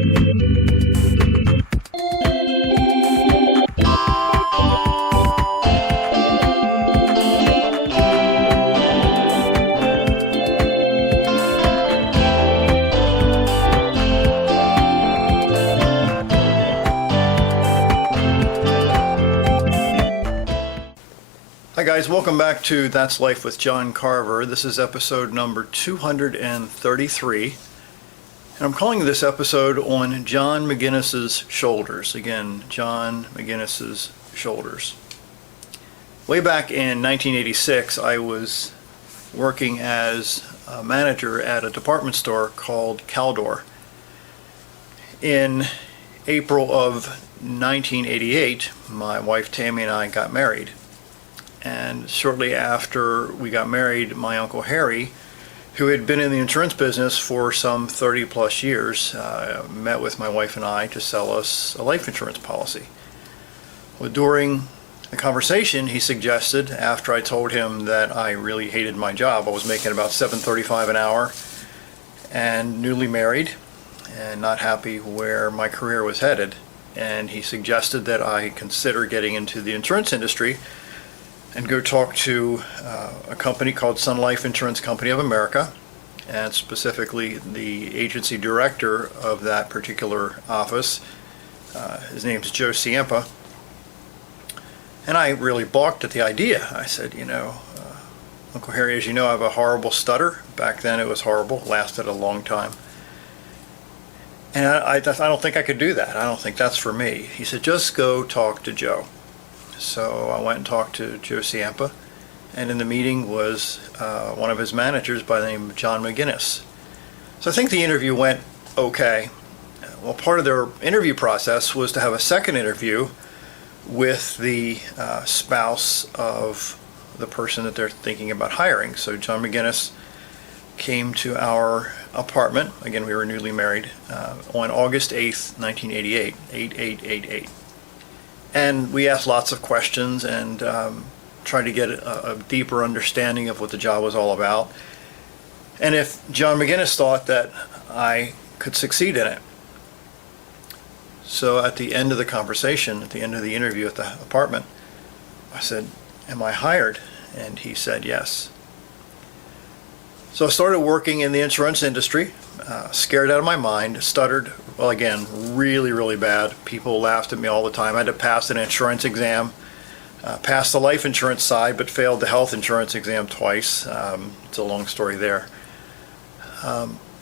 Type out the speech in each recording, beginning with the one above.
Hi guys, welcome back to That's Life with John Carver. This is episode number 233, and I'm calling this episode on John MeGinnis Shoulders. Again, John MeGinnis Shoulders. Way back in 1986, I was working as a manager at a department store called Caldor. In April of 1988, my wife Tammy and I got married. And shortly after we got married, my Uncle Harry, who had been in the insurance business for some 30 plus years, met with my wife and I to sell us a life insurance policy. Well, during the conversation, he suggested, after I told him that I really hated my job, I was making about $7.35 an hour and newly married and not happy where my career was headed, and he suggested that I consider getting into the insurance industry and go talk to a company called Sun Life Insurance Company of America, and specifically the agency director of that particular office. His name's Joe Ciampa. And I really balked at the idea. I said, Uncle Harry, as you know, I have a horrible stutter. Back then it was horrible, lasted a long time. And I don't think I could do that. I don't think that's for me. He said, just go talk to Joe. So I went and talked to Joe Ciampa, and in the meeting was one of his managers by the name of John MeGinnis. So I think the interview went okay. Well, part of their interview process was to have a second interview with the spouse of the person that they're thinking about hiring. So John MeGinnis came to our apartment, again we were newly married, on August 8th, 1988, 8888. And we asked lots of questions and tried to get a deeper understanding of what the job was all about, and if John MeGinnis thought that I could succeed in it. So at the end of the conversation, at the end of the interview at the apartment, I said, am I hired? And he said yes. So I started working in the insurance industry, scared out of my mind, stuttered, well again, really, really bad. People laughed at me all the time. I had to pass an insurance exam, passed the life insurance side, but failed the health insurance exam twice. It's a long story there.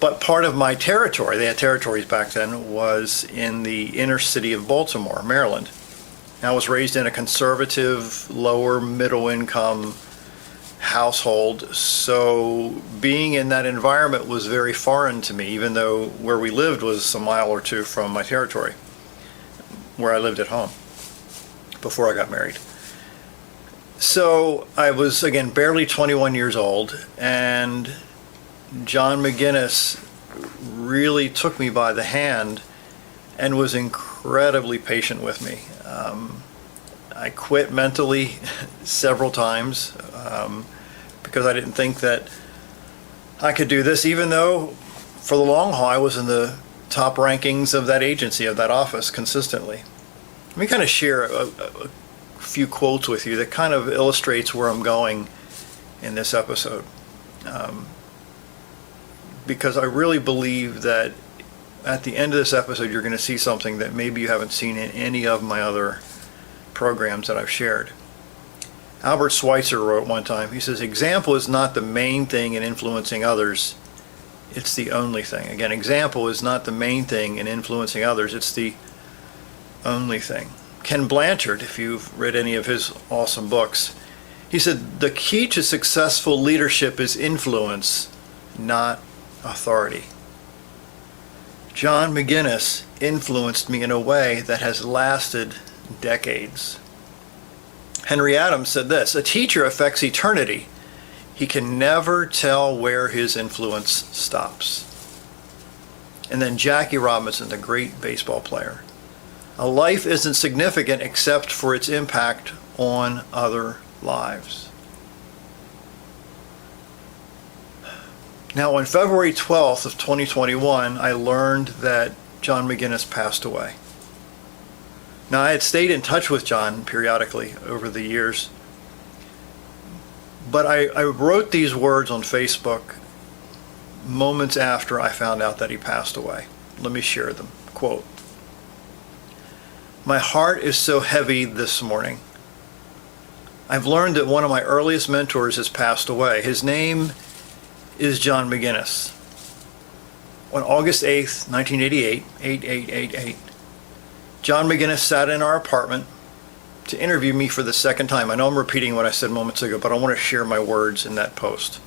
But part of my territory, they had territories back then, was in the inner city of Baltimore, Maryland. I was raised in a conservative, lower middle income household, so being in that environment was very foreign to me, even though where we lived was a mile or two from my territory, where I lived at home before I got married. So I was, again, barely 21 years old, and John MeGinnis really took me by the hand and was incredibly patient with me. I quit mentally several times because I didn't think that I could do this, even though for the long haul I was in the top rankings of that agency, of that office, consistently. Let me kind of share a few quotes with you that kind of illustrates where I'm going in this episode. Because I really believe that at the end of this episode you're going to see something that maybe you haven't seen in any of my other programs that I've shared. Albert Schweitzer wrote one time, he says, example is not the main thing in influencing others, it's the only thing. Again, example is not the main thing in influencing others, it's the only thing. Ken Blanchard, if you've read any of his awesome books, he said, the key to successful leadership is influence, not authority. John MeGinnis influenced me in a way that has lasted decades. Henry Adams said this, a teacher affects eternity. He can never tell where his influence stops. And then Jackie Robinson, the great baseball player. A life isn't significant except for its impact on other lives. Now, on February 12th of 2021, I learned that John MeGinnis passed away. Now, I had stayed in touch with John periodically over the years, but I wrote these words on Facebook moments after I found out that he passed away. Let me share them. Quote, "My heart is so heavy this morning. I've learned that one of my earliest mentors has passed away. His name is John MeGinnis. On August 8th, 1988, 8888, John MeGinnis sat in our apartment to interview me for the second time. I know I'm repeating what I said moments ago, but I want to share my words in that post.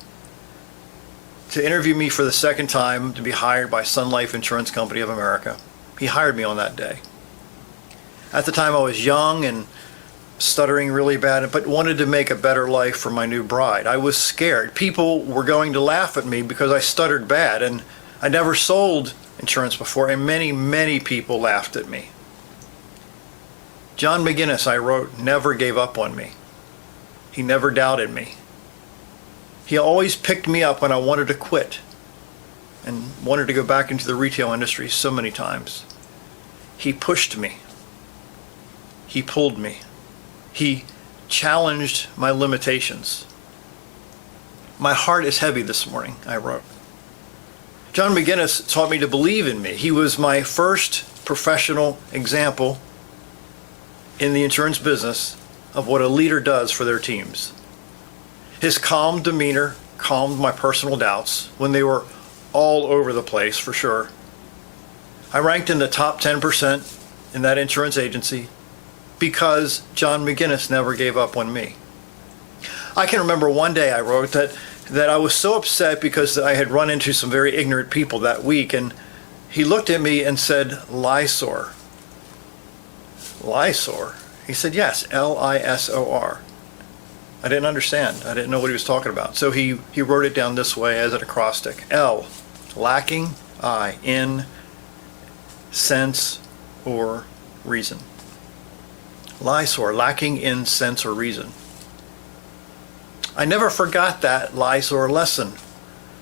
To interview me for the second time to be hired by Sun Life Insurance Company of America. He hired me on that day. At the time I was young and stuttering really bad, but wanted to make a better life for my new bride. I was scared. People were going to laugh at me because I stuttered bad, and I never sold insurance before, and many people laughed at me. John MeGinnis, I wrote, never gave up on me. He never doubted me. He always picked me up when I wanted to quit and wanted to go back into the retail industry so many times. He pushed me. He pulled me. He challenged my limitations. My heart is heavy this morning, I wrote. John MeGinnis taught me to believe in me. He was my first professional example in the insurance business of what a leader does for their teams. His calm demeanor calmed my personal doubts when they were all over the place, for sure. I ranked in the top 10% in that insurance agency because John MeGinnis never gave up on me. I can remember one day I wrote that I was so upset because I had run into some very ignorant people that week, and he looked at me and said, "Lysor." Lysor? He said, yes, L-I-S-O-R. I didn't understand. I didn't know what he was talking about. So he wrote it down this way as an acrostic. L, lacking, I, in, sense, or reason. Lysor, lacking in sense or reason. I never forgot that Lysor lesson,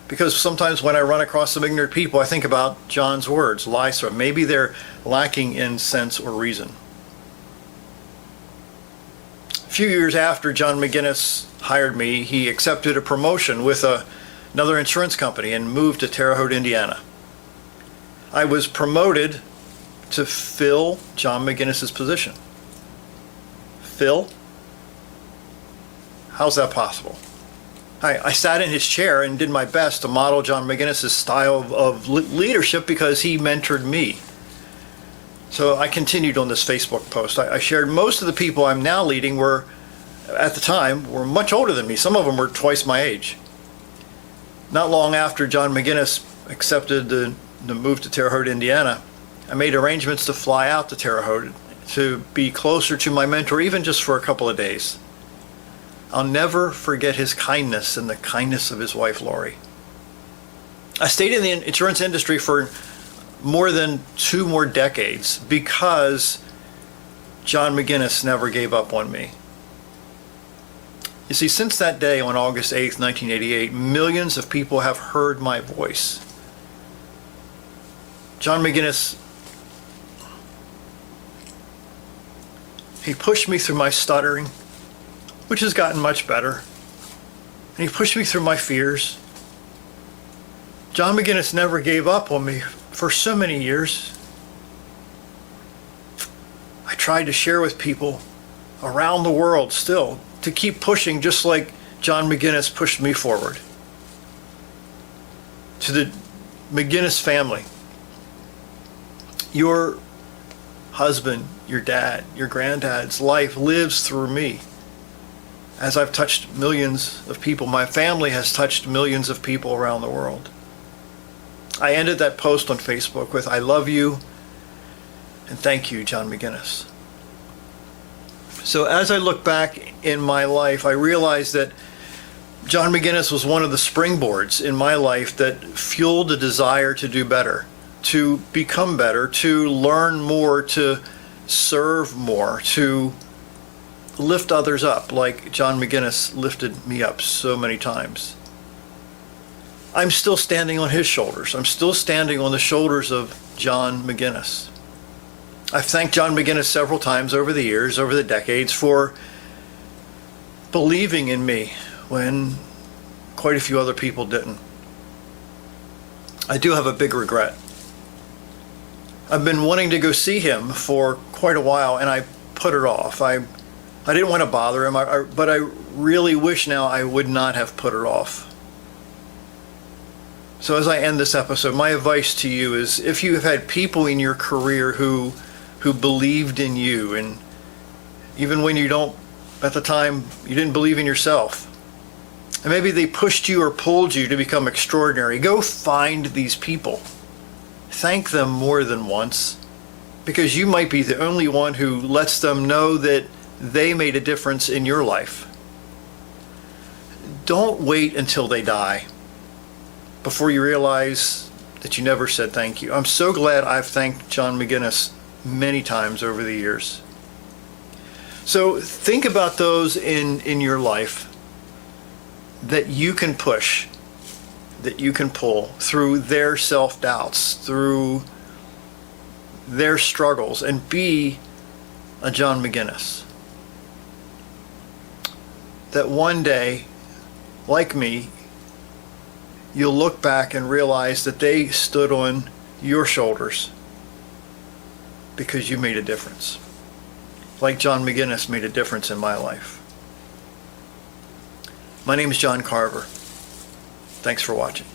because sometimes when I run across some ignorant people, I think about John's words, Lysor. Maybe they're lacking in sense or reason. A few years after John MeGinnis hired me, he accepted a promotion with another insurance company and moved to Terre Haute, Indiana. I was promoted to fill John MeGinnis's position. Fill? How's that possible? I sat in his chair and did my best to model John MeGinnis's style of leadership because he mentored me. So I continued on this Facebook post. I shared most of the people I'm now leading were, at the time, were much older than me. Some of them were twice my age. Not long after John MeGinnis accepted the move to Terre Haute, Indiana, I made arrangements to fly out to Terre Haute to be closer to my mentor, even just for a couple of days. I'll never forget his kindness and the kindness of his wife, Lori. I stayed in the insurance industry for more than 2 more decades because John MeGinnis never gave up on me. You see, since that day on August 8th, 1988, millions of people have heard my voice. John MeGinnis, he pushed me through my stuttering, which has gotten much better. And he pushed me through my fears. John MeGinnis never gave up on me for so many years. I tried to share with people around the world still to keep pushing just like John MeGinnis pushed me forward. To the MeGinnis family, your husband, your dad, your granddad's life lives through me. As I've touched millions of people, my family has touched millions of people around the world. I ended that post on Facebook with, "I love you and thank you, John MeGinnis." So as I look back in my life, I realized that John MeGinnis was one of the springboards in my life that fueled a desire to do better, to become better, to learn more, to serve more, to lift others up like John MeGinnis lifted me up so many times. I'm still standing on his shoulders. I'm still standing on the shoulders of John MeGinnis. I've thanked John MeGinnis several times over the years, over the decades, for believing in me when quite a few other people didn't. I do have a big regret. I've been wanting to go see him for quite a while, and I put it off. I didn't want to bother him, but I really wish now I would not have put it off. So as I end this episode, my advice to you is, if you have had people in your career who believed in you, and even when you don't, at the time, you didn't believe in yourself, and maybe they pushed you or pulled you to become extraordinary, go find these people. Thank them more than once, because you might be the only one who lets them know that they made a difference in your life. Don't wait until they die before you realize that you never said thank you. I'm so glad I've thanked John MeGinnis many times over the years. So think about those in your life that you can push, that you can pull through their self-doubts, through their struggles, and be a John MeGinnis. That one day, like me, you'll look back and realize that they stood on your shoulders because you made a difference. Like John MeGinnis made a difference in my life. My name is John Carver. Thanks for watching.